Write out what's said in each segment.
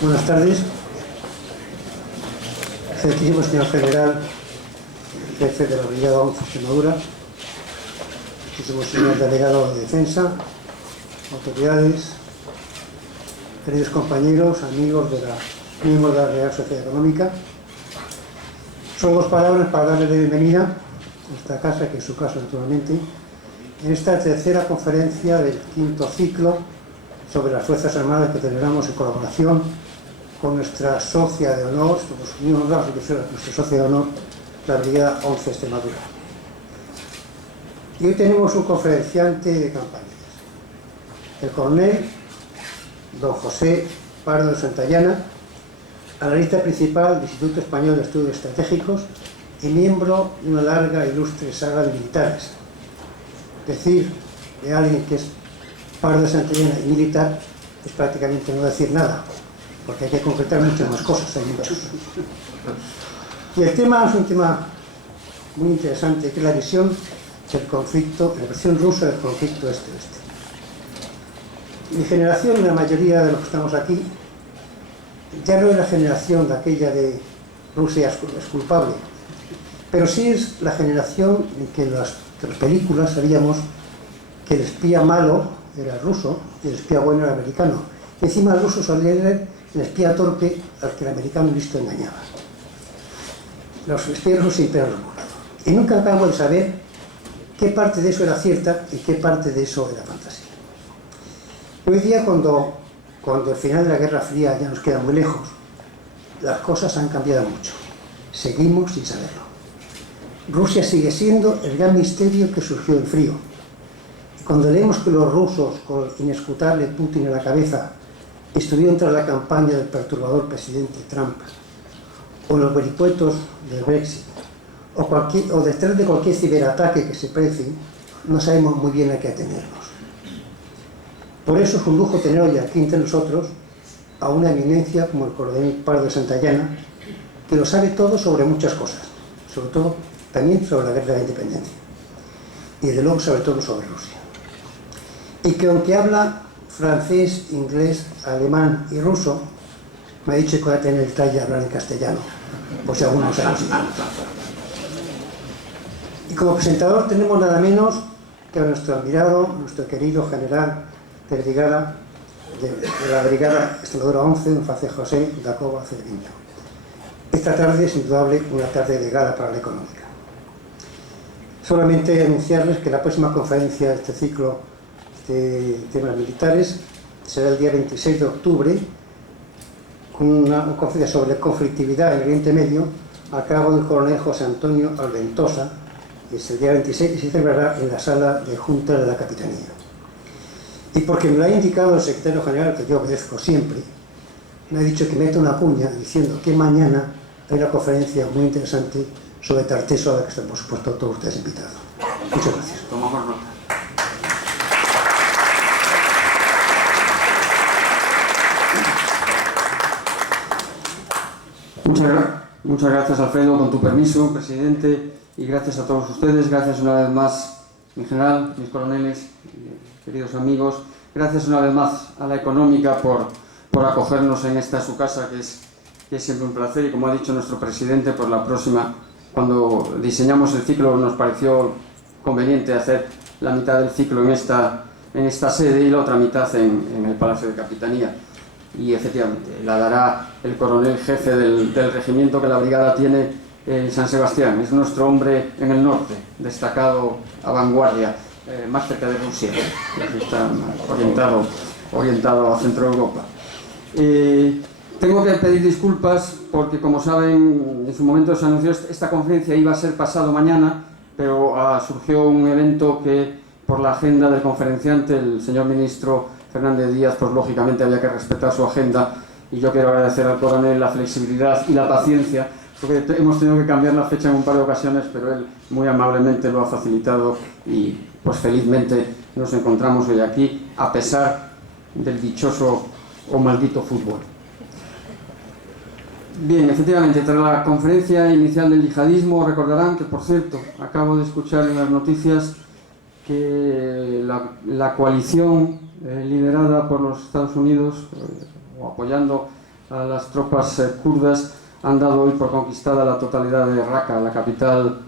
Buenas tardes. Excelentísimo señor general, jefe de la Brigada 11 Extremadura, excelentísimo señor delegado de Defensa, autoridades, queridos compañeros, amigos miembros de la Real Sociedad Económica. Son dos palabras para darles la bienvenida a esta casa, que es su casa naturalmente, en esta tercera conferencia del quinto ciclo sobre las Fuerzas Armadas que celebramos en colaboración con nuestra socia de honor, somos muy honrados de que sea nuestra socia de honor, la Brigada 11 Extremadura. Y hoy tenemos un conferenciante de campañas, el coronel don José Pardo de Santayana, analista principal del Instituto Español de Estudios Estratégicos y miembro de una larga e ilustre saga de militares. Decir de alguien que es Pardo de Santayana y militar es prácticamente no decir nada, porque hay que concretar muchas más cosas. Y el tema es un tema muy interesante, que es la visión del conflicto, la versión rusa del conflicto este-oeste. Mi generación, la mayoría de los que estamos aquí, ya no es la generación de aquella de Rusia es culpable, pero sí es la generación en que en las películas sabíamos que el espía malo era el ruso y el espía bueno era el americano. Y encima el ruso solía ser el espía torpe al que el americano listo engañaba. Los espías rusos siempre eran los buenos. Y nunca acabamos de saber qué parte de eso era cierta y qué parte de eso era fantasía. Hoy día, cuando el final de la Guerra Fría ya nos queda muy lejos, las cosas han cambiado mucho. Seguimos sin saberlo. Rusia sigue siendo el gran misterio que surgió en frío. Y cuando leemos que los rusos, con el inescrutable Putin en la cabeza, estuvieron tras la campaña del perturbador presidente Trump, o los vericuetos del Brexit, o detrás de cualquier ciberataque que se precie, no sabemos muy bien a qué atenernos. Por eso es un lujo tener hoy aquí entre nosotros a una eminencia como el coronel Pardo de Santayana, que lo sabe todo sobre muchas cosas, sobre todo también sobre la guerra de la independencia, y desde luego sobre todo sobre Rusia. Y que aunque habla francés, inglés, alemán y ruso, me ha dicho que va a tener el talle de hablar en castellano, por si alguno sabe. Y como presentador tenemos nada menos que a nuestro admirado, nuestro querido general de brigada, de la Brigada Extremadura 11, don José José Dacova Cervinho. Esta tarde es indudable una tarde de gala para la económica. Solamente anunciarles que la próxima conferencia de este ciclo de temas militares será el día 26 de octubre, con una conferencia sobre conflictividad en Oriente Medio a cargo del coronel José Antonio Alventosa, que es el día 26 y se celebrará en la sala de junta de la Capitanía. Y porque me lo ha indicado el secretario general, que yo obedezco siempre, me ha dicho que meta una cuña diciendo que mañana hay una conferencia muy interesante sobre Tarteso, a la que están, por supuesto, todos ustedes invitados. Muchas gracias. Tomamos nota. Muchas gracias, Alfredo, con tu permiso, presidente, y gracias a todos ustedes, gracias una vez más, mi general, mis coroneles, queridos amigos, gracias una vez más a la económica por acogernos en esta su casa, que es siempre un placer, y como ha dicho nuestro presidente, por la próxima, cuando diseñamos el ciclo nos pareció conveniente hacer la mitad del ciclo en esta sede y la otra mitad en el Palacio de Capitanía. Y efectivamente, la dará el coronel jefe del regimiento que la brigada tiene en San Sebastián. Es nuestro hombre en el norte, destacado a vanguardia, más cerca de Rusia, está orientado a Centro Europa. Tengo que pedir disculpas porque, como saben, en su momento se anunció esta conferencia iba a ser pasado mañana, pero surgió un evento que, por la agenda del conferenciante, el señor ministro Fernández Díaz, pues lógicamente había que respetar su agenda, y yo quiero agradecer al coronel la flexibilidad y la paciencia, porque hemos tenido que cambiar la fecha en un par de ocasiones, pero él muy amablemente lo ha facilitado y pues felizmente nos encontramos hoy aquí, a pesar del dichoso o maldito fútbol. Bien, efectivamente, tras la conferencia inicial del yihadismo, recordarán que, por cierto, acabo de escuchar en las noticias que la coalición liderada por los Estados Unidos, o apoyando a las tropas kurdas han dado hoy por conquistada la totalidad de Raqqa, la capital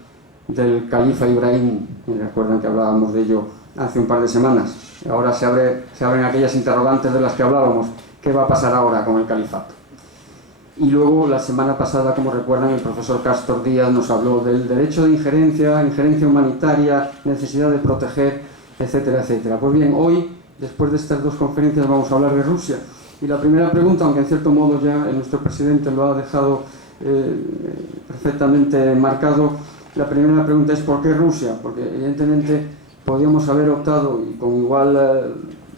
del califa Ibrahim. Recuerdan que hablábamos de ello hace un par de semanas. Ahora se abren aquellas interrogantes de las que hablábamos. ¿Qué va a pasar ahora con el califato? Y luego, la semana pasada, como recuerdan, el profesor Castor Díaz nos habló del derecho de injerencia humanitaria, necesidad de proteger, etcétera, etcétera. Pues bien, hoy, después de estas dos conferencias, vamos a hablar de Rusia. Y la primera pregunta, aunque en cierto modo ya nuestro presidente lo ha dejado perfectamente marcado, la primera pregunta es ¿por qué Rusia? Porque evidentemente podríamos haber optado, y con igual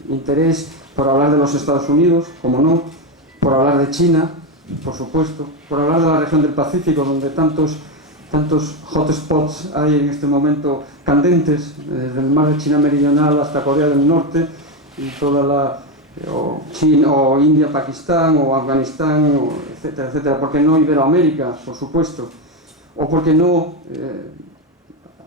interés, por hablar de los Estados Unidos, como no, por hablar de China, por supuesto, por hablar de la región del Pacífico, donde tantos hotspots hay en este momento candentes, desde el mar de China Meridional hasta Corea del Norte, y toda la China, o India, Pakistán, o Afganistán, etcétera, etcétera. ¿Por qué no Iberoamérica, por supuesto? O por qué no,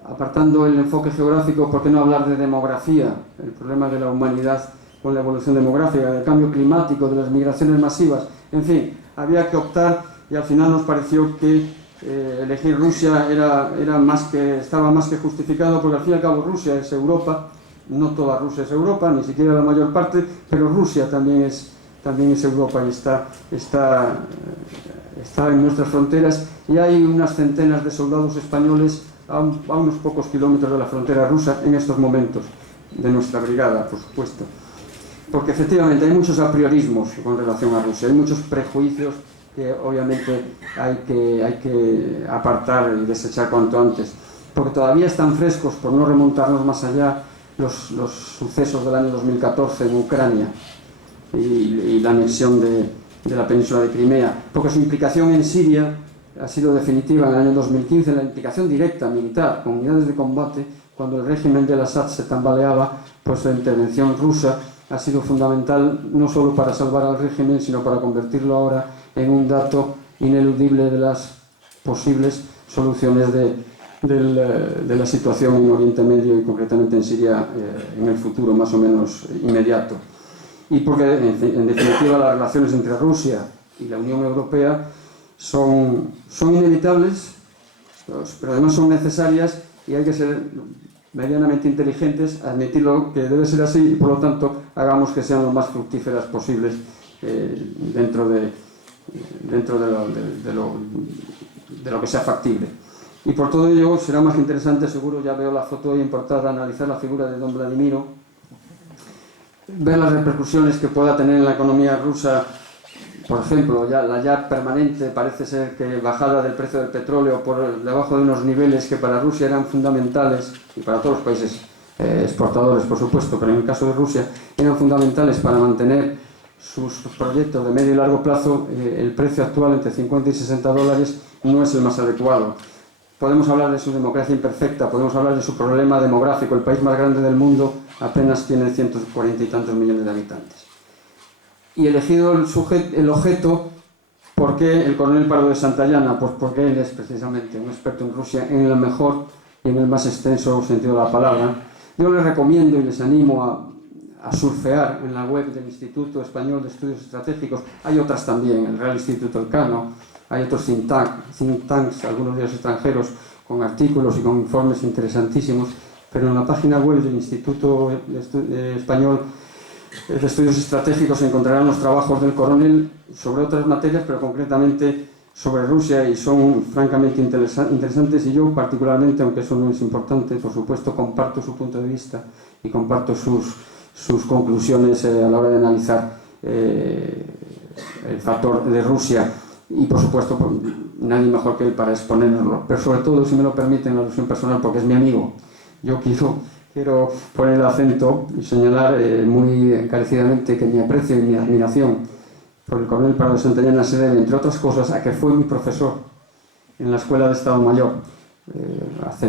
apartando el enfoque geográfico, por qué no hablar de demografía, el problema de la humanidad con la evolución demográfica, del cambio climático, de las migraciones masivas. En fin, había que optar y al final nos pareció que elegir Rusia estaba más que justificado, porque al fin y al cabo Rusia es Europa. No toda Rusia es Europa, ni siquiera la mayor parte, pero Rusia también es Europa y está en nuestras fronteras, y hay unas centenas de soldados españoles a unos pocos kilómetros de la frontera rusa en estos momentos, de nuestra brigada, por supuesto. Porque efectivamente hay muchos apriorismos con relación a Rusia, hay muchos prejuicios que obviamente hay que apartar y desechar cuanto antes, porque todavía están frescos, por no remontarnos más allá, los sucesos del año 2014 en Ucrania y la anexión de la península de Crimea, porque su implicación en Siria ha sido definitiva en el año 2015, la implicación directa militar, con unidades de combate, cuando el régimen de Assad se tambaleaba, pues la intervención rusa ha sido fundamental no solo para salvar al régimen, sino para convertirlo ahora en un dato ineludible de las posibles soluciones de la situación en Oriente Medio y concretamente en Siria en el futuro más o menos inmediato. Y porque en definitiva las relaciones entre Rusia y la Unión Europea son inevitables, pero además son necesarias, y hay que ser medianamente inteligentes, admitirlo que debe ser así, y por lo tanto hagamos que sean lo más fructíferas posibles dentro de lo que sea factible. Y por todo ello será más interesante, seguro, ya veo la foto hoy en portada, analizar la figura de don Vladimiro, ver las repercusiones que pueda tener en la economía rusa. Por ejemplo, la ya permanente, parece ser que bajada del precio del petróleo por debajo de unos niveles que para Rusia eran fundamentales, y para todos los países exportadores, por supuesto, pero en el caso de Rusia eran fundamentales para mantener sus proyectos de medio y largo plazo. El precio actual, entre 50 y 60 dólares, no es el más adecuado. Podemos hablar de su democracia imperfecta, podemos hablar de su problema demográfico. El país más grande del mundo apenas tiene 140 y tantos millones de habitantes. Y elegido el objeto, ¿por qué el coronel Pardo de Santayana? Pues porque él es precisamente un experto en Rusia en el mejor y en el más extenso sentido de la palabra. Yo les recomiendo y les animo a surfear en la web del Instituto Español de Estudios Estratégicos. Hay otras también, el Real Instituto Elcano, hay otros think tanks, algunos de ellos extranjeros, con artículos y con informes interesantísimos, pero en la página web del Instituto Español de Estudios Estratégicos encontrarán los trabajos del coronel sobre otras materias, pero concretamente sobre Rusia, y son francamente interesantes, y yo particularmente, aunque eso no es importante, por supuesto, comparto su punto de vista y comparto sus conclusiones a la hora de analizar el factor de Rusia, y por supuesto nadie mejor que él para exponerlo, pero sobre todo, si me lo permiten, la alusión personal, porque es mi amigo. Yo quiero poner el acento y señalar muy encarecidamente que mi aprecio y mi admiración por el coronel Pardo de Santayana se debe, entre otras cosas, a que fue mi profesor en la Escuela de Estado Mayor hace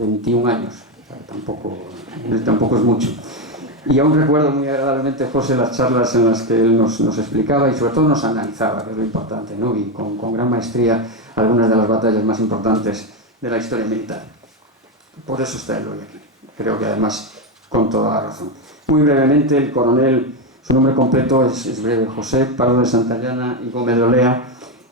21 años, tampoco es mucho. Y aún recuerdo muy agradablemente, José, las charlas en las que él nos explicaba y sobre todo nos analizaba, que es lo importante, ¿no? Y con gran maestría algunas de las batallas más importantes de la historia militar. Por eso está él hoy aquí, creo que además con toda razón. Muy brevemente, el coronel Su nombre completo es breve: José Pardo de Santillana y Gómez de Olea.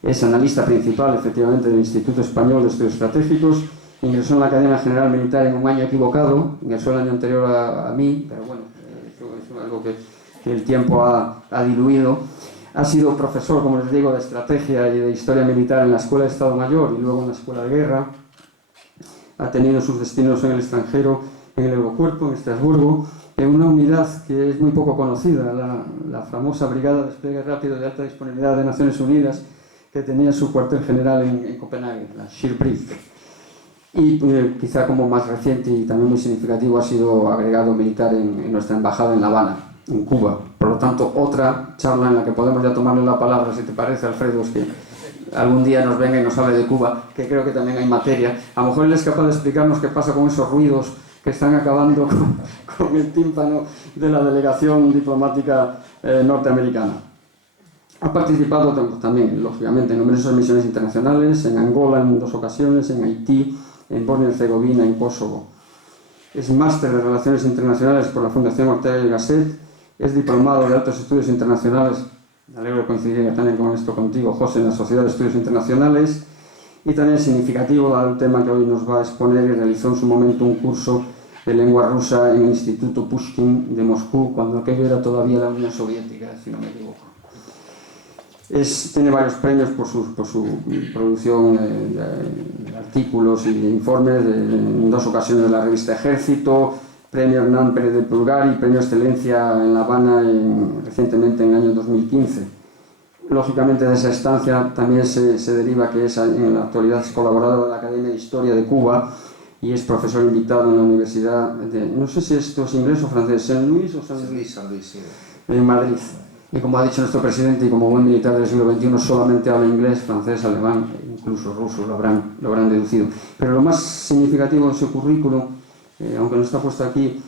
Es analista principal, efectivamente, del Instituto Español de Estudios Estratégicos. Ingresó en la Academia General Militar en un año equivocado, ingresó el año anterior a mí, pero bueno, eso es algo que el tiempo ha diluido. Ha sido profesor, como les digo, de Estrategia y de Historia Militar en la Escuela de Estado Mayor y luego en la Escuela de Guerra. Ha tenido sus destinos en el extranjero, en el Eurocuerpo, en Estrasburgo, en una unidad que es muy poco conocida, la famosa Brigada de Despliegue Rápido de Alta Disponibilidad de Naciones Unidas, que tenía su cuartel general en Copenhague, la Shirbrig. Y quizá como más reciente y también muy significativo ha sido agregado militar en nuestra embajada en La Habana, en Cuba. Por lo tanto, otra charla en la que podemos ya tomarle la palabra, si te parece, Alfredo, es que algún día nos venga y nos hable de Cuba, que creo que también hay materia. A lo mejor él es capaz de explicarnos qué pasa con esos ruidos que están acabando con el tímpano de la delegación diplomática norteamericana. Ha participado también, lógicamente, en numerosas misiones internacionales, en Angola en 2 ocasiones, en Haití, en Bosnia y Herzegovina, en Kosovo. Es máster de Relaciones Internacionales por la Fundación Ortega y Gasset, es diplomado de Altos Estudios Internacionales, me alegro de coincidir también con esto contigo, José, en la Sociedad de Estudios Internacionales, y también es significativo, dado el tema que hoy nos va a exponer, y realizó en su momento un curso de lengua rusa en el Instituto Pushkin de Moscú, cuando aquello era todavía la Unión Soviética, si no me equivoco. Tiene varios premios por su producción de artículos y de informes, en 2 ocasiones de la revista Ejército, premio Hernán Pérez de Pulgar y premio Excelencia en La Habana recientemente en el año 2015. Lógicamente de esa estancia también se deriva que en la actualidad es colaborador de la Academia de Historia de Cuba y es profesor invitado en la Universidad de, no sé si esto es inglés o francés, Saint Louis o San Luis, sí. En Madrid. Y como ha dicho nuestro presidente, y como buen militar del siglo XXI, solamente habla inglés, francés, alemán, incluso ruso, lo habrán deducido. Pero lo más significativo de su currículum, aunque no está puesto aquí,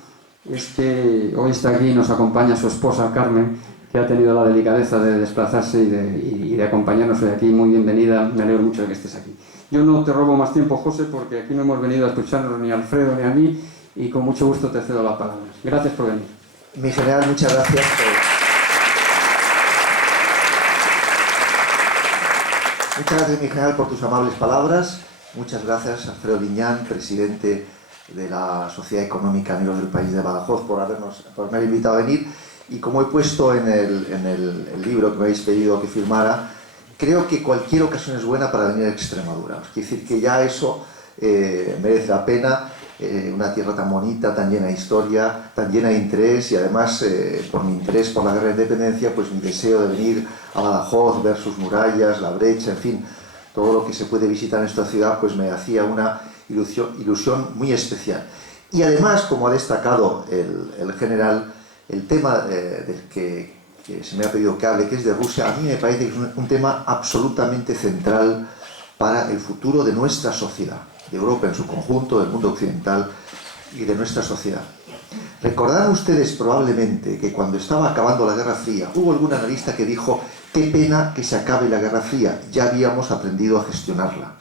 es que hoy está aquí y nos acompaña su esposa Carmen, que ha tenido la delicadeza de desplazarse y de acompañarnos hoy aquí. Muy bienvenida, me alegro mucho de que estés aquí. Yo no te robo más tiempo, José, porque aquí no hemos venido a escucharnos ni a Alfredo ni a mí, y con mucho gusto te cedo la palabra. Gracias por venir. Mi general, muchas gracias. Muchas gracias, mi general, por tus amables palabras. Muchas gracias, Alfredo Liñán, presidente de la Sociedad Económica Amigos del País de Badajoz, por haberme invitado a venir. Y como he puesto en el libro que me habéis pedido que firmara, creo que cualquier ocasión es buena para venir a Extremadura. Es decir, que ya eso merece la pena. Una tierra tan bonita, tan llena de historia, tan llena de interés, y además por mi interés por la guerra de independencia, pues mi deseo de venir a Badajoz, ver sus murallas, la brecha, en fin, todo lo que se puede visitar en esta ciudad, pues me hacía una ilusión muy especial. Y además, como ha destacado el general, el tema del que se me ha pedido que hable, que es de Rusia, a mí me parece que es un tema absolutamente central para el futuro de nuestra sociedad, de Europa en su conjunto, del mundo occidental y de nuestra sociedad. Recordarán ustedes probablemente que cuando estaba acabando la Guerra Fría, hubo algún analista que dijo: qué pena que se acabe la Guerra Fría, ya habíamos aprendido a gestionarla.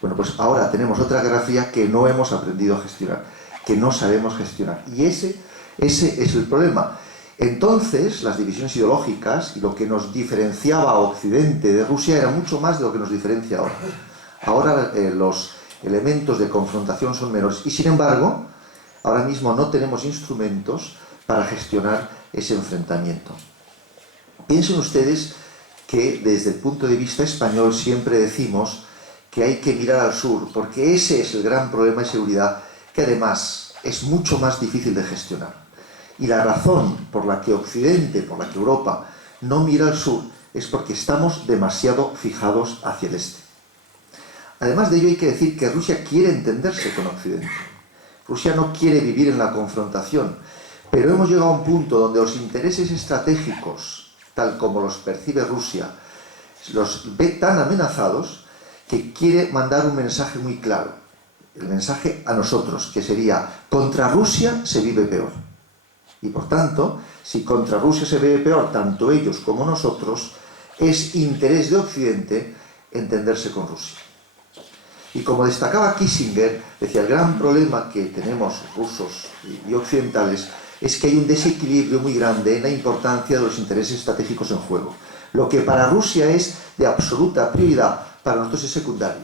Bueno, pues ahora tenemos otra Guerra Fría que no hemos aprendido a gestionar, que no sabemos gestionar. Y ese es el problema. Entonces, las divisiones ideológicas y lo que nos diferenciaba a Occidente de Rusia era mucho más de lo que nos diferencia ahora. Ahora los elementos de confrontación son menores y, sin embargo, ahora mismo no tenemos instrumentos para gestionar ese enfrentamiento. Piensen ustedes que desde el punto de vista español siempre decimos que hay que mirar al sur, porque ese es el gran problema de seguridad, que además es mucho más difícil de gestionar. Y la razón por la que Occidente, por la que Europa no mira al sur, es porque estamos demasiado fijados hacia el este. Además de ello, hay que decir que Rusia quiere entenderse con Occidente. Rusia no quiere vivir en la confrontación, pero hemos llegado a un punto donde los intereses estratégicos, tal como los percibe Rusia, los ve tan amenazados que quiere mandar un mensaje muy claro. El mensaje a nosotros, que sería: contra Rusia se vive peor. Y por tanto, si contra Rusia se vive peor, tanto ellos como nosotros, es interés de Occidente entenderse con Rusia. Y como destacaba Kissinger, decía: el gran problema que tenemos rusos y occidentales es que hay un desequilibrio muy grande en la importancia de los intereses estratégicos en juego. Lo que para Rusia es de absoluta prioridad, para nosotros es secundario.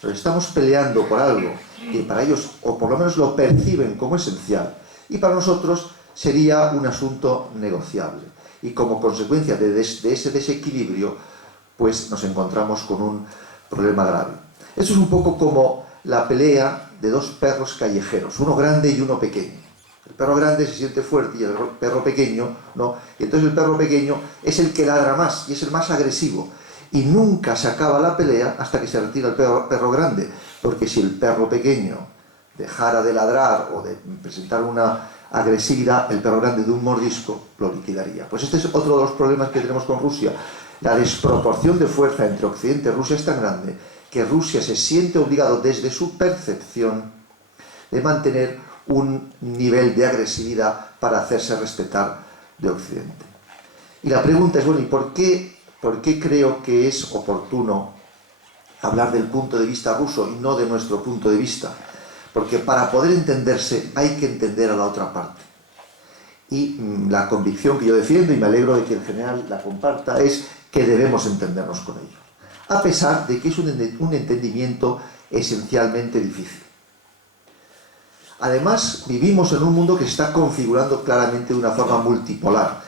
Pero estamos peleando por algo que para ellos, o por lo menos lo perciben como esencial, y para nosotros sería un asunto negociable. Y como consecuencia de ese desequilibrio, pues nos encontramos con un problema grave. Eso es un poco como la pelea de dos perros callejeros, uno grande y uno pequeño. El perro grande se siente fuerte y el perro pequeño no. Y entonces el perro pequeño es el que ladra más y es el más agresivo. Y nunca se acaba la pelea hasta que se retira el perro grande. Porque si el perro pequeño dejara de ladrar o de presentar una agresividad, el perro grande de un mordisco lo liquidaría. Pues este es otro de los problemas que tenemos con Rusia. La desproporción de fuerza entre Occidente y Rusia es tan grande que Rusia se siente obligado desde su percepción de mantener un nivel de agresividad para hacerse respetar de Occidente. Y la pregunta es, bueno, ¿y por qué creo que es oportuno hablar del punto de vista ruso y no de nuestro punto de vista? Porque para poder entenderse hay que entender a la otra parte. Y la convicción que yo defiendo, y me alegro de que el general la comparta, es que debemos entendernos con ellos. A pesar de que es un entendimiento esencialmente difícil. Además, vivimos en un mundo que se está configurando claramente de una forma multipolar.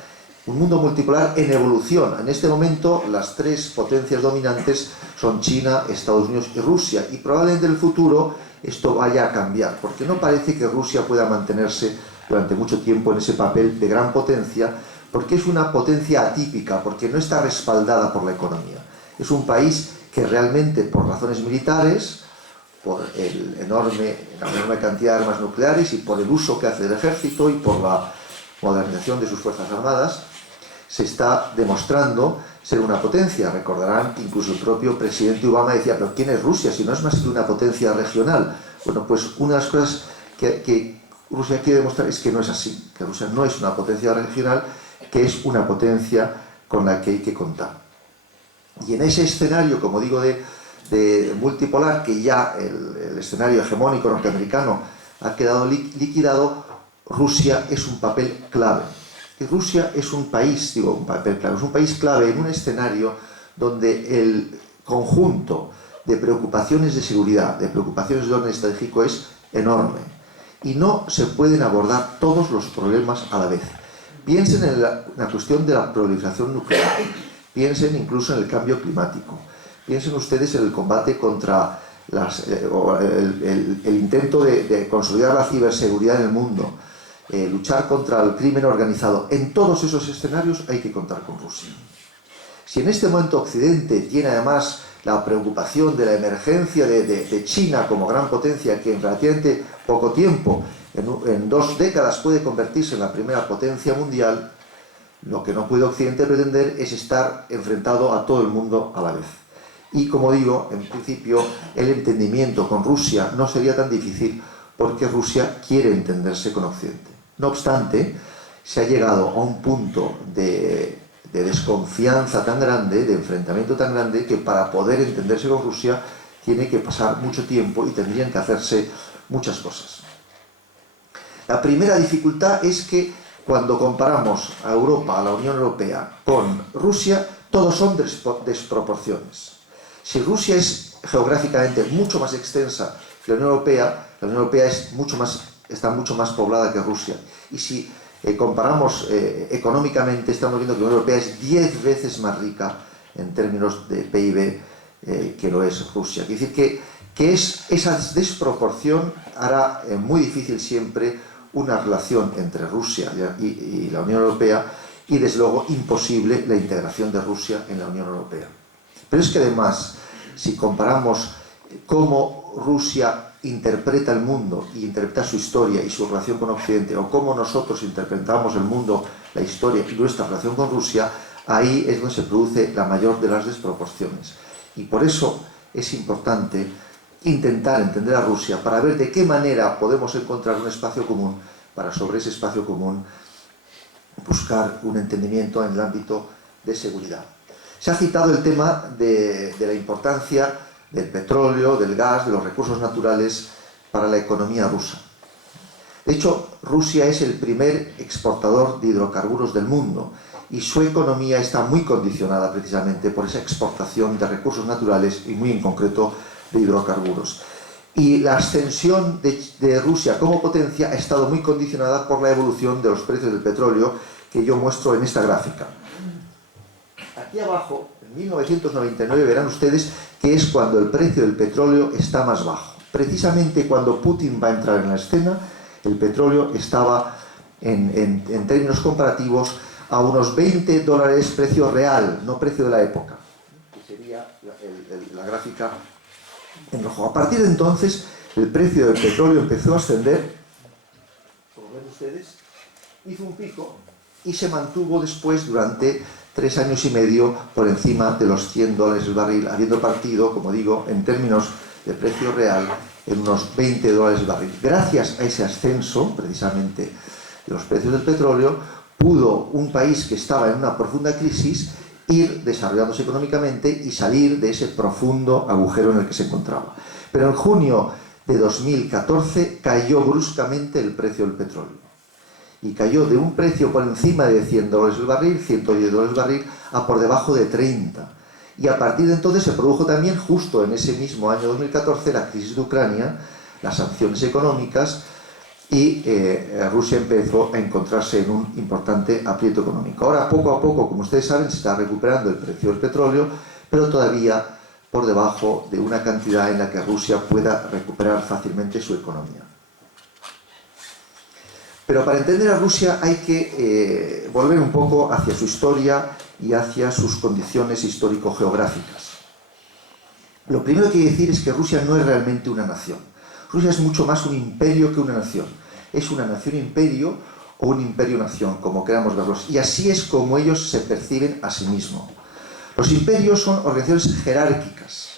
Un mundo multipolar en evolución. En este momento, las tres potencias dominantes son China, Estados Unidos y Rusia. Y probablemente en el futuro esto vaya a cambiar, porque no parece que Rusia pueda mantenerse durante mucho tiempo en ese papel de gran potencia, porque es una potencia atípica, porque no está respaldada por la economía. Es un país que realmente, por razones militares, por la enorme cantidad de armas nucleares y por el uso que hace del ejército y por la modernización de sus fuerzas armadas, se está demostrando ser una potencia. Recordarán que incluso el propio presidente Obama decía, pero ¿quién es Rusia si no es más que una potencia regional? Bueno, pues una de las cosas que Rusia quiere demostrar es que no es así, que Rusia no es una potencia regional, que es una potencia con la que hay que contar. Y en ese escenario, como digo, de multipolar, que ya el escenario hegemónico norteamericano ha quedado liquidado, Rusia es un papel clave. Y Rusia es un país, digo, un papel clave, es un país clave en un escenario donde el conjunto de preocupaciones de seguridad, de preocupaciones de orden estratégico es enorme. Y no se pueden abordar todos los problemas a la vez. Piensen en la cuestión de la proliferación nuclear, piensen incluso en el cambio climático, piensen ustedes en el combate contra el intento de consolidar la ciberseguridad en el mundo, luchar contra el crimen organizado. En todos esos escenarios hay que contar con Rusia. Si en este momento Occidente tiene además la preocupación de la emergencia de China como gran potencia que en relativamente poco tiempo, en 2 décadas, puede convertirse en la primera potencia mundial, lo que no puede Occidente pretender es estar enfrentado a todo el mundo a la vez. Y como digo, en principio, el entendimiento con Rusia no sería tan difícil porque Rusia quiere entenderse con Occidente. No obstante, se ha llegado a un punto de desconfianza tan grande, de enfrentamiento tan grande, que para poder entenderse con Rusia tiene que pasar mucho tiempo y tendrían que hacerse muchas cosas. La primera dificultad es que cuando comparamos a Europa, a la Unión Europea, con Rusia, todos son desproporciones. Si Rusia es geográficamente mucho más extensa que la Unión Europea está mucho más poblada que Rusia. Y si comparamos económicamente, estamos viendo que la Unión Europea es 10 veces más rica en términos de PIB que lo es Rusia. Quiere decir que esa desproporción hará muy difícil siempre una relación entre Rusia y la Unión Europea, y desde luego imposible la integración de Rusia en la Unión Europea. Pero es que además, si comparamos cómo Rusia interpreta el mundo y interpreta su historia y su relación con Occidente, o cómo nosotros interpretamos el mundo, la historia y nuestra relación con Rusia, ahí es donde se produce la mayor de las desproporciones. Y por eso es importante intentar entender a Rusia para ver de qué manera podemos encontrar un espacio común, para sobre ese espacio común buscar un entendimiento en el ámbito de seguridad. Se ha citado el tema de la importancia del petróleo, del gas, de los recursos naturales para la economía rusa. De hecho, Rusia es el primer exportador de hidrocarburos del mundo y su economía está muy condicionada precisamente por esa exportación de recursos naturales y muy en concreto de hidrocarburos. Y la ascensión de Rusia como potencia ha estado muy condicionada por la evolución de los precios del petróleo que yo muestro en esta gráfica. Aquí abajo, en 1999, verán ustedes que es cuando el precio del petróleo está más bajo. Precisamente cuando Putin va a entrar en la escena, el petróleo estaba en términos comparativos a unos $20 precio real, no precio de la época, que sería la gráfica en rojo. A partir de entonces, el precio del petróleo empezó a ascender, como ven ustedes, hizo un pico y se mantuvo después durante 3 años y medio por encima de los $100 el barril, habiendo partido, como digo, en términos de precio real, en unos $20 el barril. Gracias a ese ascenso, precisamente, de los precios del petróleo, pudo un país que estaba en una profunda crisis ir desarrollándose económicamente y salir de ese profundo agujero en el que se encontraba. Pero en junio de 2014 cayó bruscamente el precio del petróleo. Y cayó de un precio por encima de $100 el barril, $110 el barril, a por debajo de 30. Y a partir de entonces se produjo también, justo en ese mismo año 2014, la crisis de Ucrania, las sanciones económicas, y Rusia empezó a encontrarse en un importante aprieto económico. Ahora, poco a poco, como ustedes saben, se está recuperando el precio del petróleo, pero todavía por debajo de una cantidad en la que Rusia pueda recuperar fácilmente su economía. Pero para entender a Rusia hay que volver un poco hacia su historia y hacia sus condiciones histórico-geográficas. Lo primero que hay que decir es que Rusia no es realmente una nación. Rusia es mucho más un imperio que una nación. Es una nación-imperio o un imperio-nación, como queramos verlos. Y así es como ellos se perciben a sí mismos. Los imperios son organizaciones jerárquicas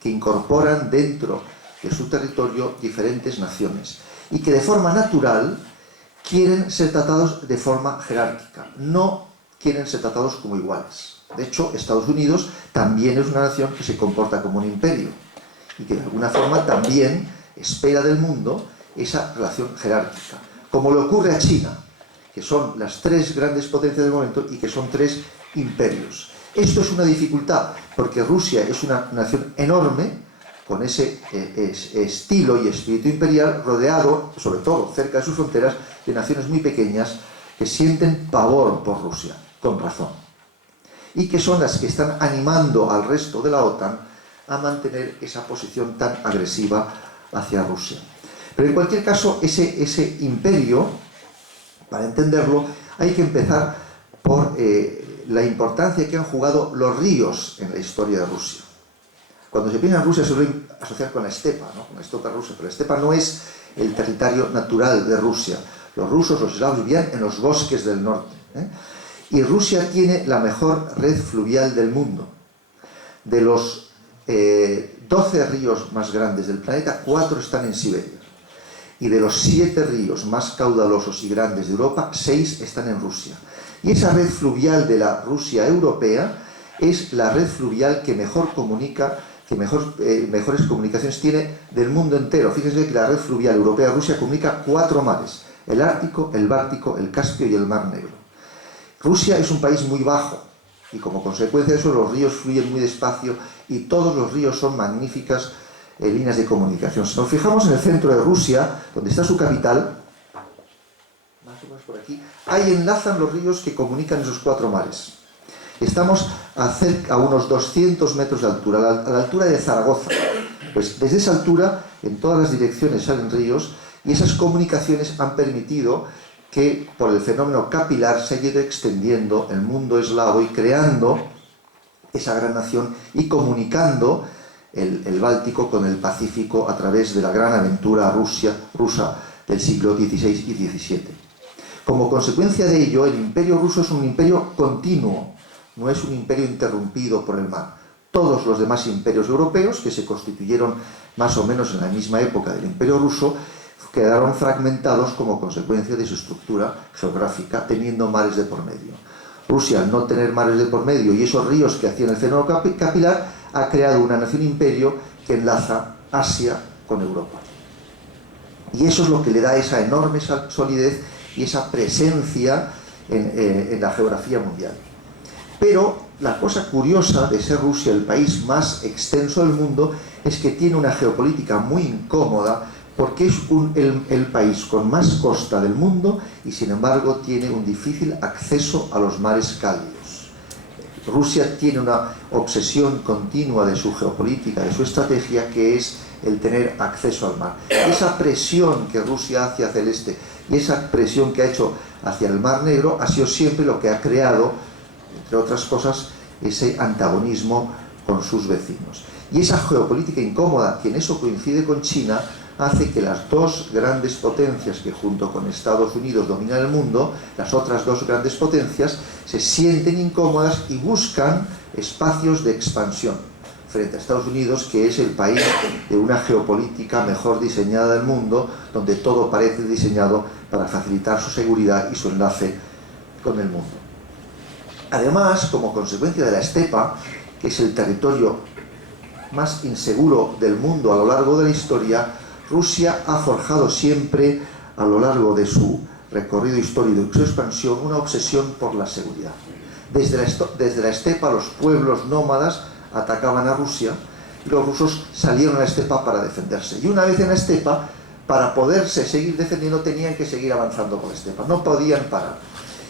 que incorporan dentro de su territorio diferentes naciones y que de forma natural quieren ser tratados de forma jerárquica, no quieren ser tratados como iguales. De hecho, Estados Unidos también es una nación que se comporta como un imperio y que de alguna forma también espera del mundo esa relación jerárquica, como le ocurre a China, que son las 3 grandes potencias del momento y que son 3 imperios. Esto es una dificultad, porque Rusia es una nación enorme, con ese estilo y espíritu imperial, rodeado, sobre todo cerca de sus fronteras, de naciones muy pequeñas que sienten pavor por Rusia, con razón, y que son las que están animando al resto de la OTAN a mantener esa posición tan agresiva hacia Rusia. Pero en cualquier caso, ese imperio, para entenderlo, hay que empezar por la importancia que han jugado los ríos en la historia de Rusia. Cuando se piensa en Rusia se suele asociar con la estepa, ¿no? Con la estepa rusa, pero la estepa no es el territorio natural de Rusia. Los rusos, los eslavos, vivían en los bosques del norte, ¿eh? Y Rusia tiene la mejor red fluvial del mundo. De los 12 ríos más grandes del planeta, 4 están en Siberia. Y de los 7 ríos más caudalosos y grandes de Europa, 6 están en Rusia. Y esa red fluvial de la Rusia europea es la red fluvial que mejor comunica, que mejores comunicaciones tiene del mundo entero. Fíjense que la red fluvial europea-Rusia comunica 4 mares: el Ártico, el Báltico, el Caspio y el Mar Negro. Rusia es un país muy bajo y como consecuencia de eso los ríos fluyen muy despacio y todos los ríos son magníficas líneas de comunicación. Si nos fijamos en el centro de Rusia, donde está su capital, más o menos por aquí, ahí enlazan los ríos que comunican esos 4 mares. Estamos a unos 200 metros de altura, a la altura de Zaragoza. Pues desde esa altura, en todas las direcciones salen ríos y esas comunicaciones han permitido que, por el fenómeno capilar, se haya ido extendiendo el mundo eslavo y creando esa gran nación y comunicando el Báltico con el Pacífico a través de la gran aventura rusa del siglo XVI y XVII. Como consecuencia de ello, el imperio ruso es un imperio continuo, no es un imperio interrumpido por el mar. Todos los demás imperios europeos, que se constituyeron más o menos en la misma época del imperio ruso, quedaron fragmentados como consecuencia de su estructura geográfica, teniendo mares de por medio. Rusia, al no tener mares de por medio y esos ríos que hacían el fenómeno capilar, ha creado una nación-imperio que enlaza Asia con Europa. Y eso es lo que le da esa enorme solidez y esa presencia en la geografía mundial. Pero la cosa curiosa de ser Rusia el país más extenso del mundo es que tiene una geopolítica muy incómoda, porque es el país con más costa del mundo y sin embargo tiene un difícil acceso a los mares cálidos. Rusia tiene una obsesión continua de su geopolítica, de su estrategia, que es el tener acceso al mar. Esa presión que Rusia hace hacia el este y esa presión que ha hecho hacia el Mar Negro ha sido siempre lo que ha creado, entre otras cosas, ese antagonismo con sus vecinos. Y esa geopolítica incómoda, que en eso coincide con China, hace que las dos grandes potencias que junto con Estados Unidos dominan el mundo, las otras dos grandes potencias, se sienten incómodas y buscan espacios de expansión frente a Estados Unidos, que es el país de una geopolítica mejor diseñada del mundo, donde todo parece diseñado para facilitar su seguridad y su enlace con el mundo. Además, como consecuencia de la estepa, que es el territorio más inseguro del mundo a lo largo de la historia, Rusia ha forjado siempre, a lo largo de su recorrido histórico y su expansión, una obsesión por la seguridad. Desde la estepa, los pueblos nómadas atacaban a Rusia y los rusos salieron a la estepa para defenderse. Y una vez en la estepa, para poderse seguir defendiendo, tenían que seguir avanzando por la estepa. No podían parar.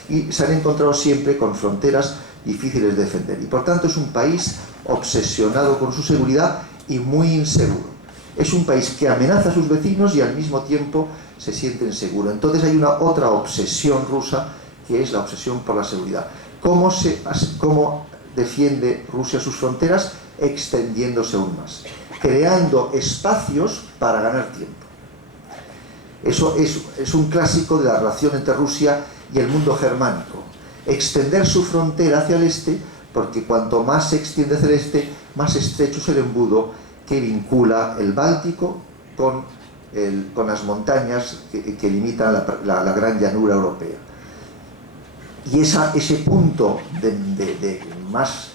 Y se han encontrado siempre con fronteras difíciles de defender. Y por tanto es un país obsesionado con su seguridad y muy inseguro. Es un país que amenaza a sus vecinos y al mismo tiempo se siente inseguro. Entonces hay una otra obsesión rusa, que es la obsesión por la seguridad. ¿Cómo defiende Rusia sus fronteras? Extendiéndose aún más, creando espacios para ganar tiempo. Eso es un clásico de la relación entre Rusia y el mundo germánico. Extender su frontera hacia el este, porque cuanto más se extiende hacia el este, más estrecho es el embudo que vincula el Báltico con las montañas que limitan la gran llanura europea. Y ese punto más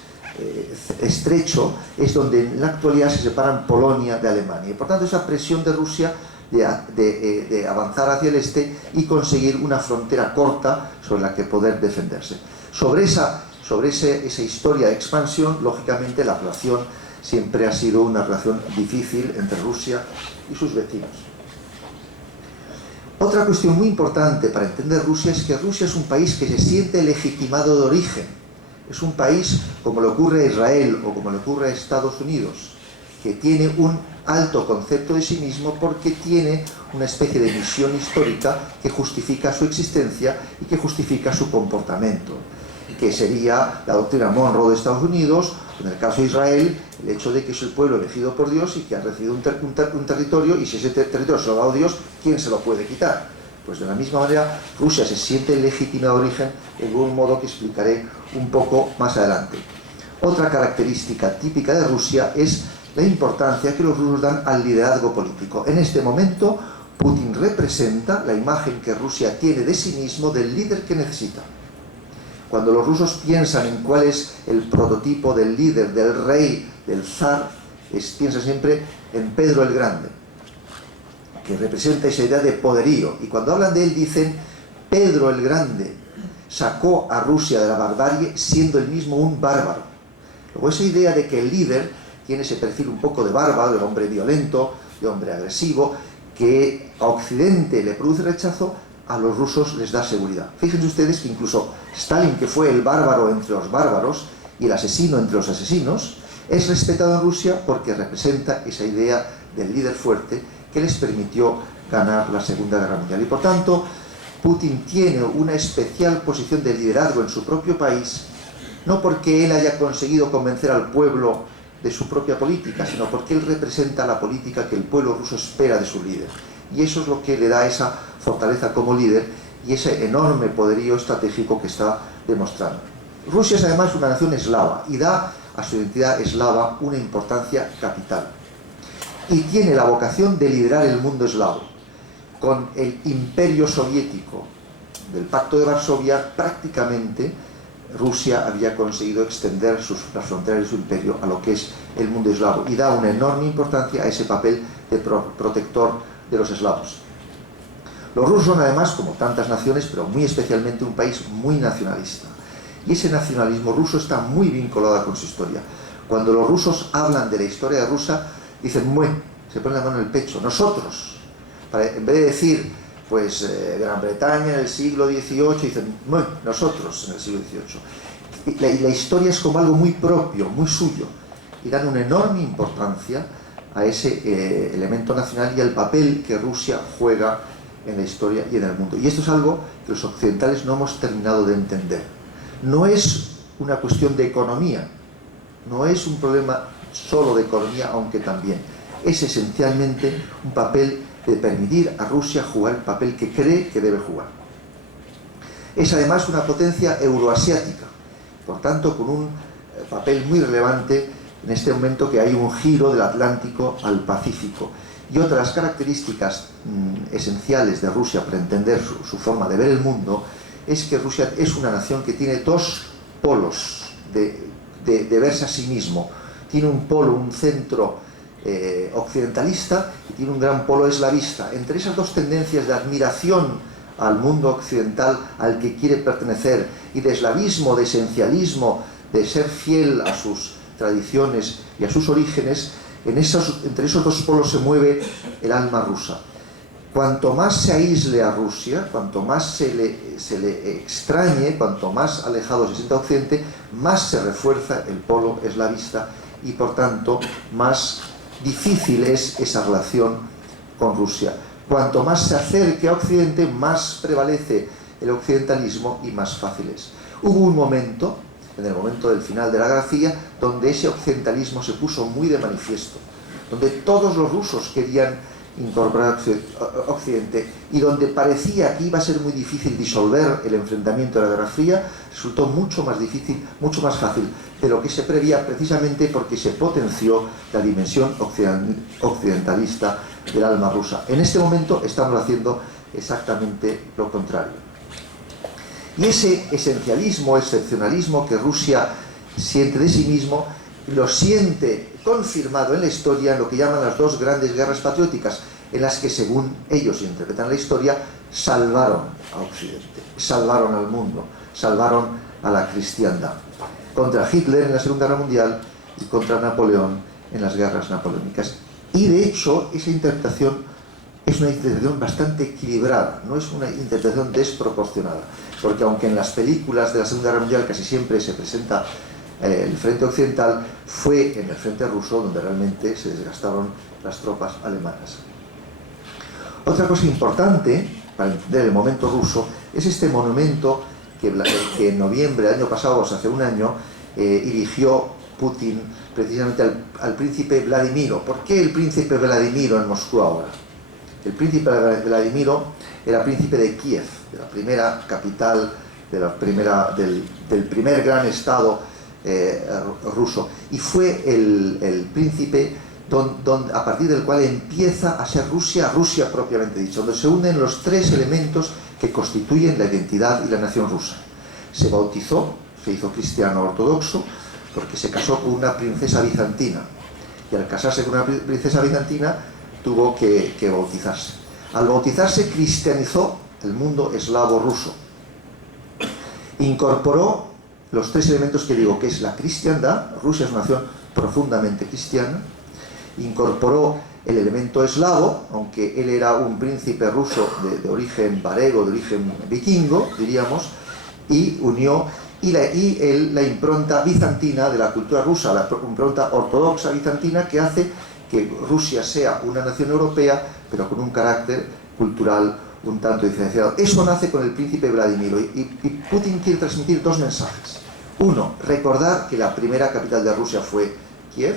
estrecho es donde en la actualidad se separan Polonia de Alemania. Y por tanto esa presión de Rusia de avanzar hacia el este y conseguir una frontera corta sobre la que poder defenderse. Sobre esa historia de expansión, lógicamente la relación siempre ha sido una relación difícil entre Rusia y sus vecinos. Otra cuestión muy importante para entender Rusia es que Rusia es un país que se siente legitimado de origen. Es un país, como le ocurre a Israel o como le ocurre a Estados Unidos, que tiene un alto concepto de sí mismo porque tiene una especie de misión histórica que justifica su existencia y que justifica su comportamiento, que sería la doctrina Monroe de Estados Unidos, en el caso de Israel, el hecho de que es el pueblo elegido por Dios y que ha recibido un territorio, y si ese territorio se lo ha dado Dios, ¿quién se lo puede quitar? Pues de la misma manera, Rusia se siente legítima de origen, de un modo que explicaré un poco más adelante. Otra característica típica de Rusia es la importancia que los rusos dan al liderazgo político. En este momento, Putin representa la imagen que Rusia tiene de sí mismo del líder que necesita. Cuando los rusos piensan en cuál es el prototipo del líder, del rey, del zar, piensan siempre en Pedro el Grande, que representa esa idea de poderío. Y cuando hablan de él dicen, Pedro el Grande sacó a Rusia de la barbarie siendo él mismo un bárbaro. Luego esa idea de que el líder tiene ese perfil un poco de bárbaro, de hombre violento, de hombre agresivo, que a Occidente le produce rechazo, a los rusos les da seguridad. Fíjense ustedes que incluso Stalin, que fue el bárbaro entre los bárbaros y el asesino entre los asesinos, es respetado en Rusia porque representa esa idea del líder fuerte que les permitió ganar la Segunda Guerra Mundial. Y por tanto, Putin tiene una especial posición de liderazgo en su propio país, no porque él haya conseguido convencer al pueblo de su propia política, sino porque él representa la política que el pueblo ruso espera de su líder. Y eso es lo que le da esa fortaleza como líder y ese enorme poderío estratégico que está demostrando. Rusia es además una nación eslava y da a su identidad eslava una importancia capital. Y tiene la vocación de liderar el mundo eslavo. Con el imperio soviético del Pacto de Varsovia, prácticamente Rusia había conseguido extender las fronteras de su imperio a lo que es el mundo eslavo y da una enorme importancia a ese papel de protector de los eslavos. Los rusos son además, como tantas naciones, pero muy especialmente un país muy nacionalista. Y ese nacionalismo ruso está muy vinculado con su historia. Cuando los rusos hablan de la historia de Rusia, dicen, se ponen la mano en el pecho, nosotros. En vez de decir, pues, Gran Bretaña en el siglo XVIII, dicen, nosotros en el siglo XVIII. Y la historia es como algo muy propio, muy suyo. Y dan una enorme importancia a ese elemento nacional y al papel que Rusia juega en la historia y en el mundo. Y esto es algo que los occidentales no hemos terminado de entender. No es una cuestión de economía, no es un problema solo de economía, aunque también. Es esencialmente un papel de permitir a Rusia jugar el papel que cree que debe jugar. Es además una potencia euroasiática, por tanto con un papel muy relevante en este momento que hay un giro del Atlántico al Pacífico. Y otras características esenciales de Rusia para entender su forma de ver el mundo es que Rusia es una nación que tiene dos polos de verse a sí mismo. Tiene un polo, un centro occidentalista y tiene un gran polo eslavista. Entre esas dos tendencias de admiración al mundo occidental al que quiere pertenecer y de eslavismo, de esencialismo, de ser fiel a sus tradiciones y a sus orígenes, entre esos dos polos se mueve el alma rusa. Cuanto más se aísle a Rusia, cuanto más se le extrañe, cuanto más alejado se sienta Occidente, más se refuerza el polo eslavista y por tanto más difícil es esa relación con Rusia. Cuanto más se acerque a Occidente, más prevalece el occidentalismo y más fácil es. Hubo un momento, en el momento del final de la Guerra Fría, donde ese occidentalismo se puso muy de manifiesto, donde todos los rusos querían incorporar Occidente y donde parecía que iba a ser muy difícil disolver el enfrentamiento de la Guerra Fría, resultó mucho más difícil, mucho más fácil de lo que se prevía, precisamente porque se potenció la dimensión occidentalista del alma rusa. En este momento estamos haciendo exactamente lo contrario. Y ese esencialismo, excepcionalismo que Rusia siente de sí mismo, lo siente confirmado en la historia en lo que llaman las dos grandes guerras patrióticas, en las que, según ellos interpretan la historia, salvaron a Occidente, salvaron al mundo, salvaron a la cristiandad. Contra Hitler en la Segunda Guerra Mundial y contra Napoleón en las guerras napoleónicas. Y de hecho, esa interpretación es una interpretación bastante equilibrada, no es una interpretación desproporcionada, porque aunque en las películas de la Segunda Guerra Mundial casi siempre se presenta el frente occidental, fue en el frente ruso donde realmente se desgastaron las tropas alemanas. Otra cosa importante para entender el momento ruso es este monumento que en noviembre del año pasado, o sea, hace un año, erigió Putin precisamente al príncipe Vladimiro. ¿Por qué el príncipe Vladimiro en Moscú ahora? El príncipe Vladimiro era príncipe de Kiev, de la primera capital, del primer gran estado ruso, y fue el príncipe a partir del cual empieza a ser Rusia propiamente dicho, donde se unen los tres elementos que constituyen la identidad y la nación rusa. Se bautizó, se hizo cristiano ortodoxo, porque se casó con una princesa bizantina, y al casarse con una princesa bizantina tuvo que bautizarse. Al bautizarse cristianizó el mundo eslavo ruso, incorporó los tres elementos que digo, que es la cristiandad. Rusia es una nación profundamente cristiana. Incorporó el elemento eslavo, aunque él era un príncipe ruso de origen varego, de origen vikingo, diríamos, y unió la impronta bizantina de la cultura rusa, la impronta ortodoxa bizantina, que hace que Rusia sea una nación europea, pero con un carácter cultural un tanto diferenciado. Eso nace con el príncipe Vladimiro, y Putin quiere transmitir dos mensajes. Uno, recordar que la primera capital de Rusia fue Kiev,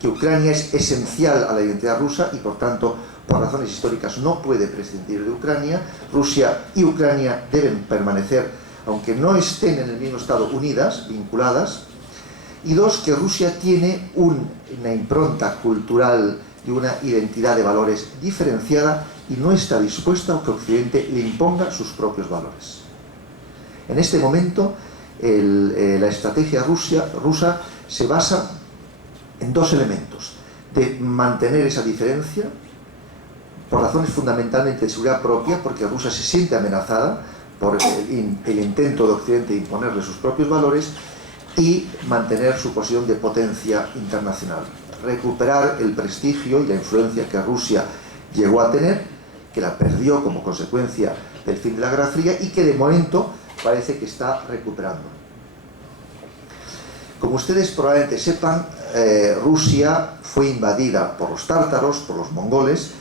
que Ucrania es esencial a la identidad rusa y por tanto, por razones históricas, no puede prescindir de Ucrania. Rusia y Ucrania deben permanecer, aunque no estén en el mismo estado, unidas, vinculadas. Y dos, que Rusia tiene una impronta cultural y una identidad de valores diferenciada y no está dispuesta a que Occidente le imponga sus propios valores. En este momento, la estrategia rusa se basa en dos elementos: de mantener esa diferencia, por razones fundamentalmente de seguridad propia, porque Rusia se siente amenazada por el intento de Occidente de imponerle sus propios valores, y mantener su posición de potencia internacional. Recuperar el prestigio y la influencia que Rusia llegó a tener, que la perdió como consecuencia del fin de la Guerra Fría y que de momento parece que está recuperando. Como ustedes probablemente sepan, Rusia fue invadida por los tártaros, por los mongoles,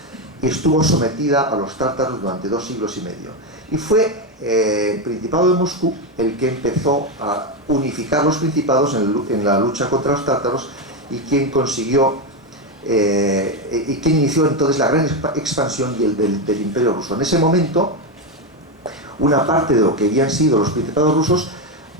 y estuvo sometida a los tártaros durante 2 siglos y medio. Y fue el Principado de Moscú el que empezó a unificar los principados en la lucha contra los tártaros, y quien consiguió y quien inició entonces la gran expansión del Imperio ruso. En ese momento, una parte de lo que habían sido los principados rusos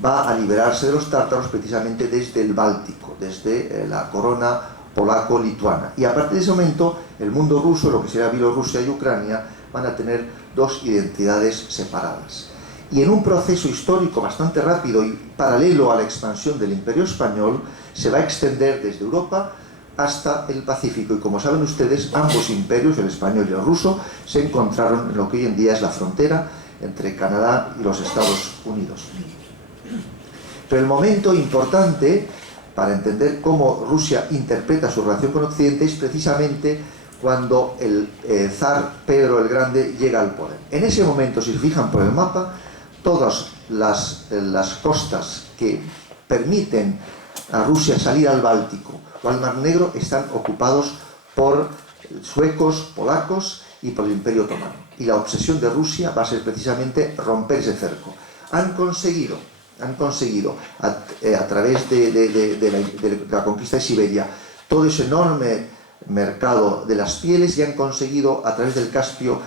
va a liberarse de los tártaros precisamente desde el Báltico, desde la corona polaco-lituana. Y a partir de ese momento, el mundo ruso, lo que será Bielorrusia y Ucrania, van a tener 2 identidades separadas. Y en un proceso histórico bastante rápido y paralelo a la expansión del Imperio español, se va a extender desde Europa hasta el Pacífico. Y como saben ustedes, ambos imperios, el español y el ruso, se encontraron en lo que hoy en día es la frontera entre Canadá y los Estados Unidos. Pero el momento importante para entender cómo Rusia interpreta su relación con Occidente es precisamente cuando el zar Pedro el Grande llega al poder. En ese momento, si se fijan por el mapa, todas las costas que permiten a Rusia salir al Báltico o al Mar Negro están ocupados por suecos, polacos y por el Imperio Otomano. Y la obsesión de Rusia va a ser precisamente romper ese cerco. Han conseguido a través de la conquista de Siberia todo ese enorme mercado de las pieles, y han conseguido a través del Caspio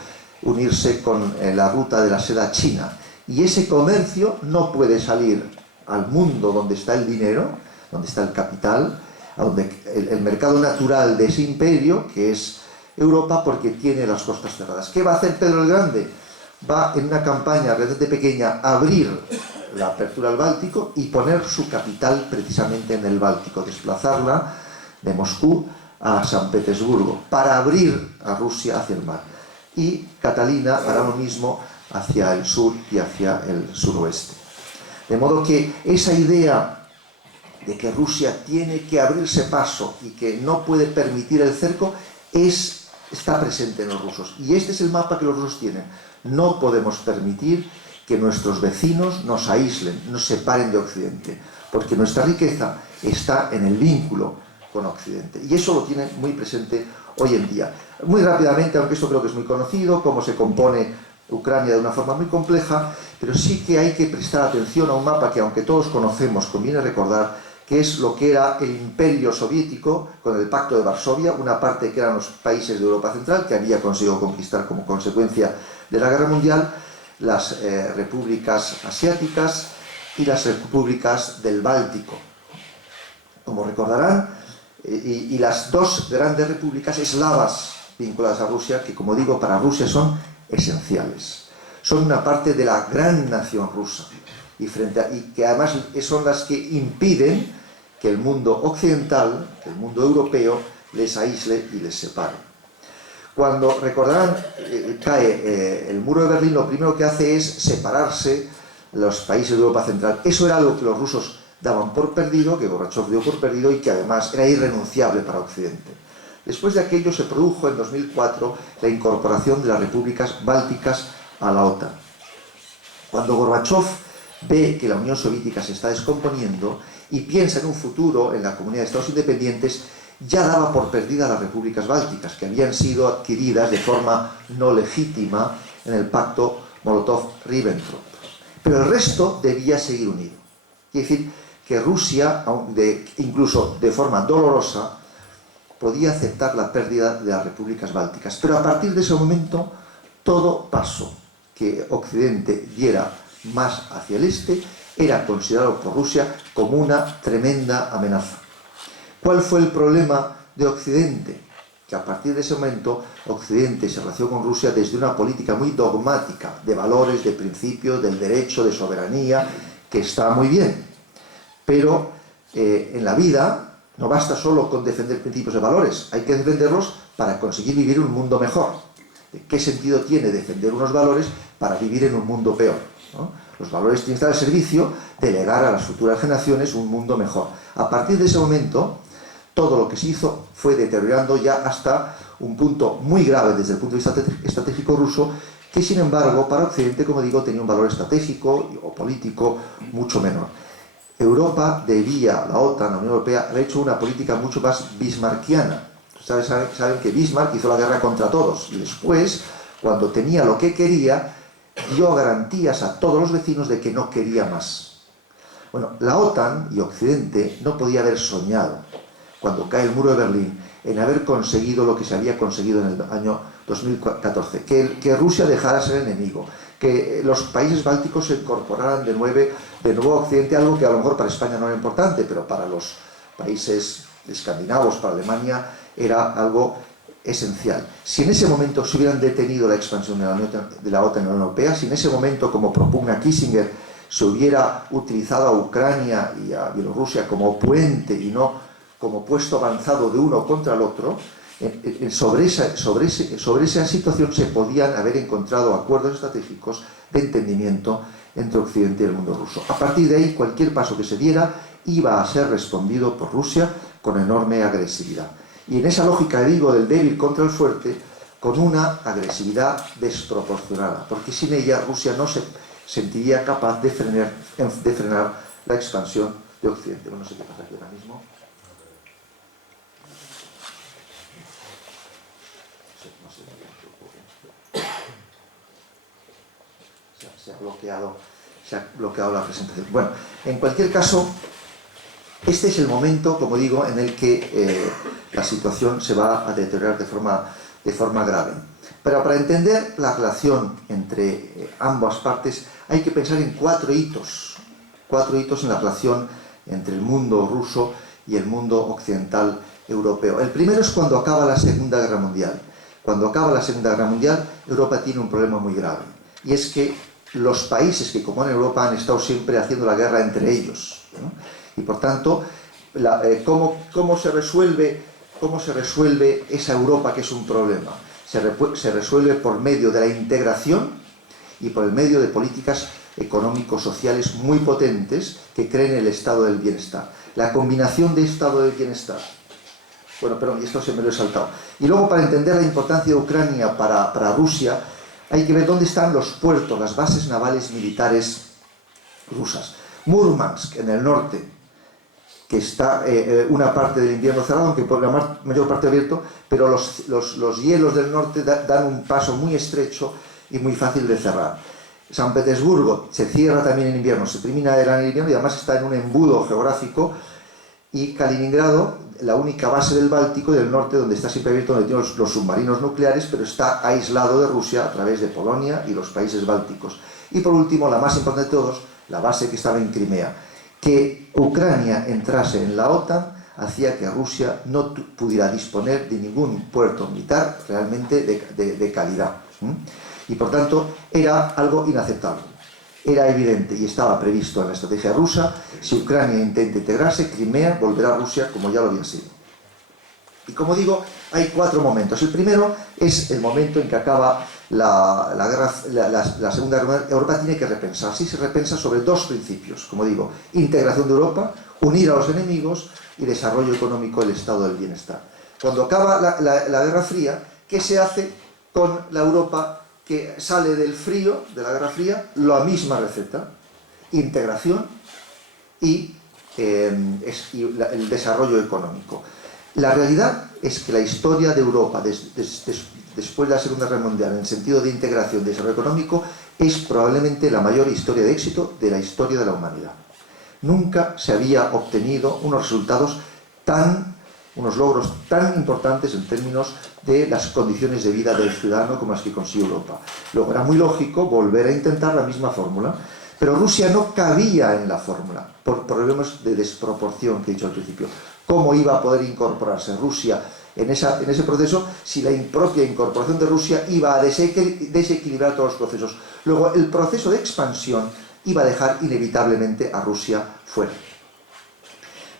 unirse con la ruta de la seda china. Y ese comercio no puede salir al mundo donde está el dinero, donde está el capital, donde el mercado natural de ese imperio, que es Europa, porque tiene las costas cerradas. ¿Qué va a hacer Pedro el Grande? Va en una campaña relativamente pequeña a abrir la apertura al Báltico y poner su capital precisamente en el Báltico, desplazarla de Moscú a San Petersburgo para abrir a Rusia hacia el mar. Y Catalina hará lo mismo hacia el sur y hacia el suroeste. De modo que esa idea de que Rusia tiene que abrirse paso y que no puede permitir el cerco está presente en los rusos. Y este es el mapa que los rusos tienen. No podemos permitir que nuestros vecinos nos aíslen, nos separen de Occidente, porque nuestra riqueza está en el vínculo con Occidente. Y eso lo tienen muy presente hoy en día. Muy rápidamente, aunque esto creo que es muy conocido, cómo se compone Ucrania de una forma muy compleja, pero sí que hay que prestar atención a un mapa que, aunque todos conocemos, conviene recordar que es lo que era el Imperio Soviético con el Pacto de Varsovia, una parte que eran los países de Europa Central, que había conseguido conquistar como consecuencia de la Guerra Mundial, las repúblicas asiáticas y las repúblicas del Báltico. Como recordarán, y las 2 grandes repúblicas eslavas vinculadas a Rusia, que, como digo, para Rusia son esenciales. Son una parte de la gran nación rusa, y que además son las que impiden que el mundo occidental, que el mundo europeo, les aísle y les separe. Cuando, recordarán, cae el muro de Berlín, lo primero que hace es separarse los países de Europa Central. Eso era algo que los rusos daban por perdido, que Gorbachev dio por perdido y que además era irrenunciable para Occidente. Después de aquello se produjo en 2004 la incorporación de las repúblicas bálticas a la OTAN. Cuando Gorbachev ve que la Unión Soviética se está descomponiendo y piensa en un futuro en la Comunidad de Estados Independientes, ya daba por perdidas las repúblicas bálticas, que habían sido adquiridas de forma no legítima en el pacto Molotov-Ribbentrop. Pero el resto debía seguir unido. Quiere decir que Rusia, incluso de forma dolorosa, podía aceptar la pérdida de las repúblicas bálticas. Pero a partir de ese momento, todo paso que Occidente diera más hacia el este era considerado por Rusia como una tremenda amenaza. ¿Cuál fue el problema de Occidente? Que a partir de ese momento Occidente se relacionó con Rusia desde una política muy dogmática, de valores, de principios, del derecho, de soberanía, que está muy bien. Pero en la vida no basta solo con defender principios de valores, hay que defenderlos para conseguir vivir un mundo mejor. ¿Qué sentido tiene defender unos valores para vivir en un mundo peor, ¿no? Los valores tienen que estar al servicio de legar a las futuras generaciones un mundo mejor. A partir de ese momento, todo lo que se hizo fue deteriorando ya hasta un punto muy grave desde el punto de vista estratégico ruso, que sin embargo para Occidente, como digo, tenía un valor estratégico o político mucho menor. Europa debía, la OTAN, la Unión Europea, haber hecho una política mucho más bismarckiana. Ustedes saben que Bismarck hizo la guerra contra todos y después, cuando tenía lo que quería, dio garantías a todos los vecinos de que no quería más. Bueno, la OTAN y Occidente no podía haber soñado, cuando cae el muro de Berlín, en haber conseguido lo que se había conseguido en el año 2014, que Rusia dejara de ser enemigo, que los países bálticos se incorporaran de nuevo a Occidente, algo que a lo mejor para España no era importante, pero para los países escandinavos, para Alemania, era algo esencial. Si en ese momento se hubieran detenido la expansión de la OTAN en la Unión Europea, si en ese momento, como propugna Kissinger, se hubiera utilizado a Ucrania y a Bielorrusia como puente y no como puesto avanzado de uno contra el otro, sobre esa situación se podían haber encontrado acuerdos estratégicos de entendimiento entre Occidente y el mundo ruso. A partir de ahí, cualquier paso que se diera iba a ser respondido por Rusia con enorme agresividad. Y en esa lógica, digo, del débil contra el fuerte, con una agresividad desproporcionada, porque sin ella Rusia no se sentiría capaz de frenar la expansión de Occidente. Bueno, no sé qué pasa aquí ahora mismo. Se ha bloqueado la presentación. Bueno, en cualquier caso, este es el momento, como digo, en el que la situación se va a deteriorar de forma grave. Pero para entender la relación entre ambas partes hay que pensar en cuatro hitos en la relación entre el mundo ruso y el mundo occidental europeo. El primero es cuando acaba la Segunda Guerra Mundial. Cuando acaba la Segunda Guerra Mundial, Europa tiene un problema muy grave, y es que los países que componen Europa han estado siempre haciendo la guerra entre ellos, ¿no? Y por tanto, ¿cómo se resuelve esa Europa que es un problema? Se resuelve por medio de la integración y por el medio de políticas económico-sociales muy potentes que creen el estado del bienestar. La combinación de estado del bienestar. Bueno, perdón, esto se me lo he saltado. Y luego, para entender la importancia de Ucrania para Rusia, hay que ver dónde están los puertos, las bases navales militares rusas. Murmansk, en el norte, que está una parte del invierno cerrado, aunque por la mayor parte abierto, pero los hielos del norte dan un paso muy estrecho y muy fácil de cerrar. San Petersburgo se cierra también en invierno, se termina el año en invierno y además está en un embudo geográfico. Y Kaliningrado, la única base del Báltico y del norte, donde está siempre abierto, donde tiene los submarinos nucleares, pero está aislado de Rusia a través de Polonia y los países bálticos. Y por último, la más importante de todos, la base que estaba en Crimea. Que Ucrania entrase en la OTAN hacía que Rusia no pudiera disponer de ningún puerto militar realmente de calidad. Y por tanto era algo inaceptable. Era evidente y estaba previsto en la estrategia rusa: si Ucrania intenta integrarse, Crimea volverá a Rusia como ya lo había sido. Y como digo, hay cuatro momentos. El primero es el momento en que acaba la Segunda Guerra Mundial. Europa tiene que repensar. Sí, se repensa sobre dos principios, como digo: integración de Europa, unir a los enemigos, y desarrollo económico, el estado del bienestar. Cuando acaba la Guerra Fría, ¿qué se hace con la Europa que sale del frío, de la Guerra Fría? La misma receta: integración y el desarrollo económico. La realidad es que la historia de Europa después de la Segunda Guerra Mundial, en el sentido de integración y desarrollo económico, es probablemente la mayor historia de éxito de la historia de la humanidad. Nunca se había obtenido unos logros tan importantes en términos de las condiciones de vida del ciudadano como las que consiguió Europa. Luego era muy lógico volver a intentar la misma fórmula, pero Rusia no cabía en la fórmula por problemas de desproporción que he dicho al principio. ¿Cómo iba a poder incorporarse Rusia en ese proceso si la propia incorporación de Rusia iba a desequilibrar todos los procesos? Luego, el proceso de expansión iba a dejar inevitablemente a Rusia fuera.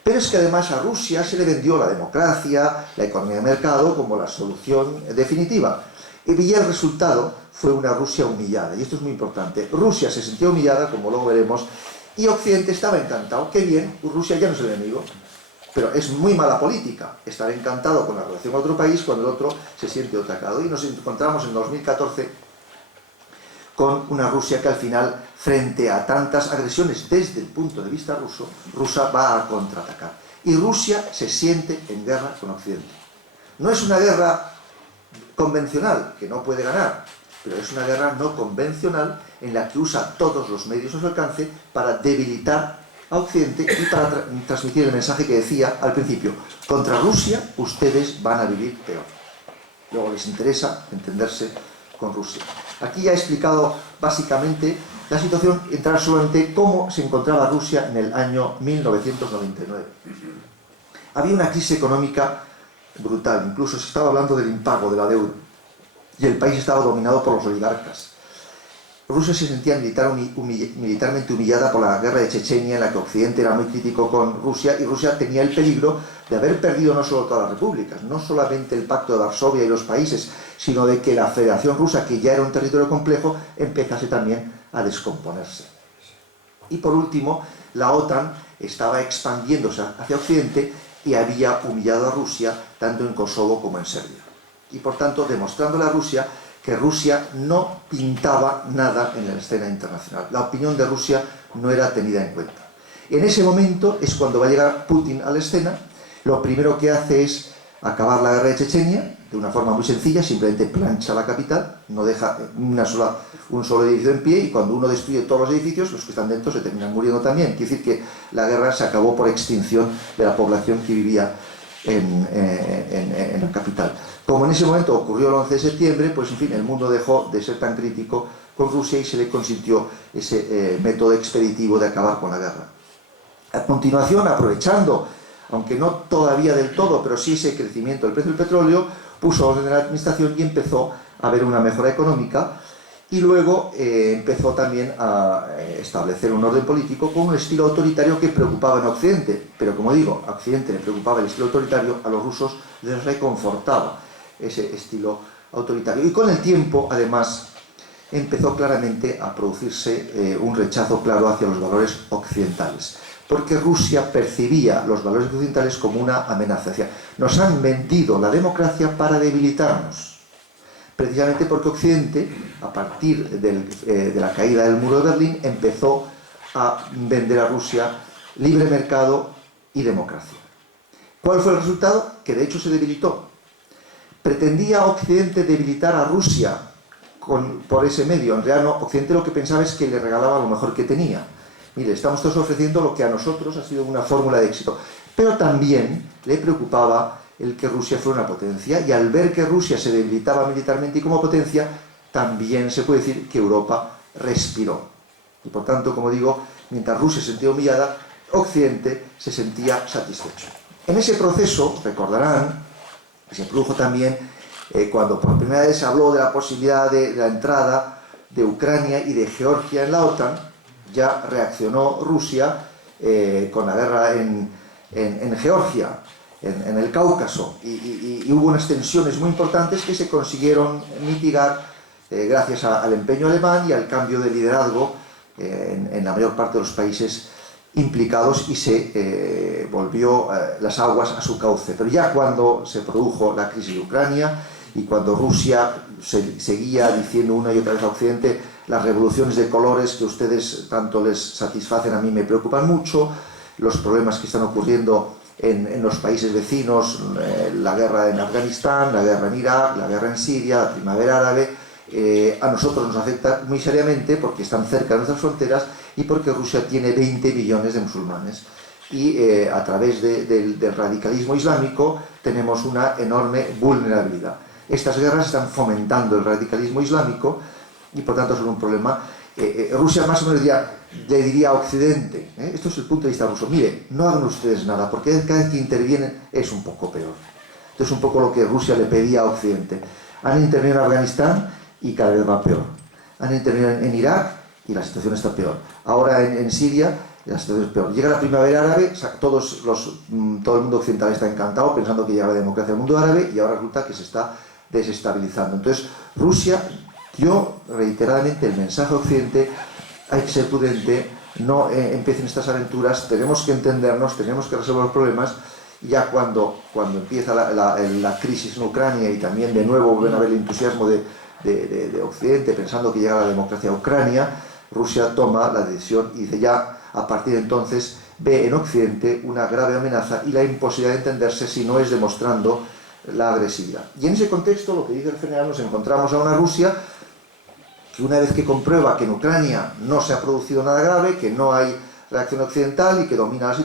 Pero es que además a Rusia se le vendió la democracia, la economía de mercado como la solución definitiva. Y el resultado fue una Rusia humillada, y esto es muy importante. Rusia se sentía humillada, como luego veremos, y Occidente estaba encantado. Qué bien, Rusia ya no es el enemigo. Pero es muy mala política estar encantado con la relación con otro país cuando el otro se siente atacado. Y nos encontramos en 2014 con una Rusia que al final, frente a tantas agresiones desde el punto de vista ruso, Rusia va a contraatacar. Y Rusia se siente en guerra con Occidente. No es una guerra convencional, que no puede ganar, pero es una guerra no convencional en la que usa todos los medios a su alcance para debilitar a Occidente y para transmitir el mensaje que decía al principio: contra Rusia ustedes van a vivir peor. Luego les interesa entenderse con Rusia. Aquí ya he explicado básicamente la situación, entrar solamente cómo se encontraba Rusia en el año 1999. Había una crisis económica brutal, incluso se estaba hablando del impago de la deuda, y el país estaba dominado por los oligarcas. Rusia se sentía militarmente humillada por la guerra de Chechenia, en la que Occidente era muy crítico con Rusia, y Rusia tenía el peligro de haber perdido no solo todas las repúblicas, no solamente el Pacto de Varsovia y los países, sino de que la Federación Rusa, que ya era un territorio complejo, empezase también a descomponerse. Y por último, la OTAN estaba expandiéndose hacia Occidente y había humillado a Rusia tanto en Kosovo como en Serbia. Y por tanto, demostrándole a Rusia que Rusia no pintaba nada en la escena internacional. La opinión de Rusia no era tenida en cuenta. En ese momento es cuando va a llegar Putin a la escena. Lo primero que hace es acabar la guerra de Chechenia de una forma muy sencilla, simplemente plancha la capital, no deja un solo edificio en pie, y cuando uno destruye todos los edificios, los que están dentro se terminan muriendo también. Quiere decir que la guerra se acabó por extinción de la población que vivía en la capital. Como en ese momento ocurrió el 11 de septiembre, pues en fin, el mundo dejó de ser tan crítico con Rusia y se le consintió ese método expeditivo de acabar con la guerra. A continuación, aprovechando, aunque no todavía del todo, pero sí ese crecimiento del precio del petróleo, puso orden en la administración y empezó a haber una mejora económica, y luego empezó también a establecer un orden político con un estilo autoritario que preocupaba en Occidente. Pero como digo, a Occidente le preocupaba el estilo autoritario, a los rusos les reconfortaba ese estilo autoritario. Y con el tiempo, además, empezó claramente a producirse un rechazo claro hacia los valores occidentales, porque Rusia percibía los valores occidentales como una amenaza. Decía, nos han vendido la democracia para debilitarnos. Precisamente porque Occidente, a partir de la caída del muro de Berlín, empezó a vender a Rusia libre mercado y democracia. ¿Cuál fue el resultado? Que de hecho se debilitó. ¿Pretendía Occidente debilitar a Rusia por ese medio? En realidad no, Occidente lo que pensaba es que le regalaba lo mejor que tenía. Mire, estamos todos ofreciendo lo que a nosotros ha sido una fórmula de éxito. Pero también le preocupaba el que Rusia fuera una potencia, y al ver que Rusia se debilitaba militarmente y como potencia, también se puede decir que Europa respiró. Y por tanto, como digo, mientras Rusia se sentía humillada, Occidente se sentía satisfecho. En ese proceso, recordarán, se produjo también cuando por primera vez se habló de la posibilidad de la entrada de Ucrania y de Georgia en la OTAN. Ya reaccionó Rusia con la guerra en Georgia, en el Cáucaso, y hubo unas tensiones muy importantes que se consiguieron mitigar gracias al empeño alemán y al cambio de liderazgo en la mayor parte de los países implicados, y se volvió las aguas a su cauce. Pero ya cuando se produjo la crisis de Ucrania y cuando Rusia seguía diciendo una y otra vez a Occidente, las revoluciones de colores que ustedes tanto les satisfacen a mí me preocupan mucho, los problemas que están ocurriendo en los países vecinos, la guerra en Afganistán, la guerra en Irak, la guerra en Siria, la primavera árabe, a nosotros nos afecta muy seriamente porque están cerca de nuestras fronteras y porque Rusia tiene 20 millones de musulmanes. Y a través del radicalismo islámico tenemos una enorme vulnerabilidad. Estas guerras están fomentando el radicalismo islámico y por tanto son un problema. Rusia más o menos le diría a Occidente, esto es el punto de vista ruso, mire, no hagan ustedes nada, porque cada vez que intervienen es un poco peor. Esto es un poco lo que Rusia le pedía a Occidente. Han intervenido en Afganistán y cada vez va peor. Han intervenido en Irak y la situación está peor. Ahora en Siria la situación es peor. Llega la primavera árabe, todo el mundo occidental está encantado pensando que llega la democracia al mundo árabe, y ahora resulta que se está desestabilizando. Entonces, Rusia dio reiteradamente el mensaje a Occidente: hay que ser prudente, no empiecen estas aventuras, tenemos que entendernos, tenemos que resolver los problemas. Y ya cuando empieza la crisis en Ucrania y también de nuevo vuelven a ver el entusiasmo de Occidente pensando que llega la democracia a Ucrania, Rusia toma la decisión y dice ya, a partir de entonces, ve en Occidente una grave amenaza y la imposibilidad de entenderse si no es demostrando la agresividad. Y en ese contexto, lo que dice el general, nos encontramos a una Rusia que, una vez que comprueba que en Ucrania no se ha producido nada grave, que no hay reacción occidental y que domina la situación,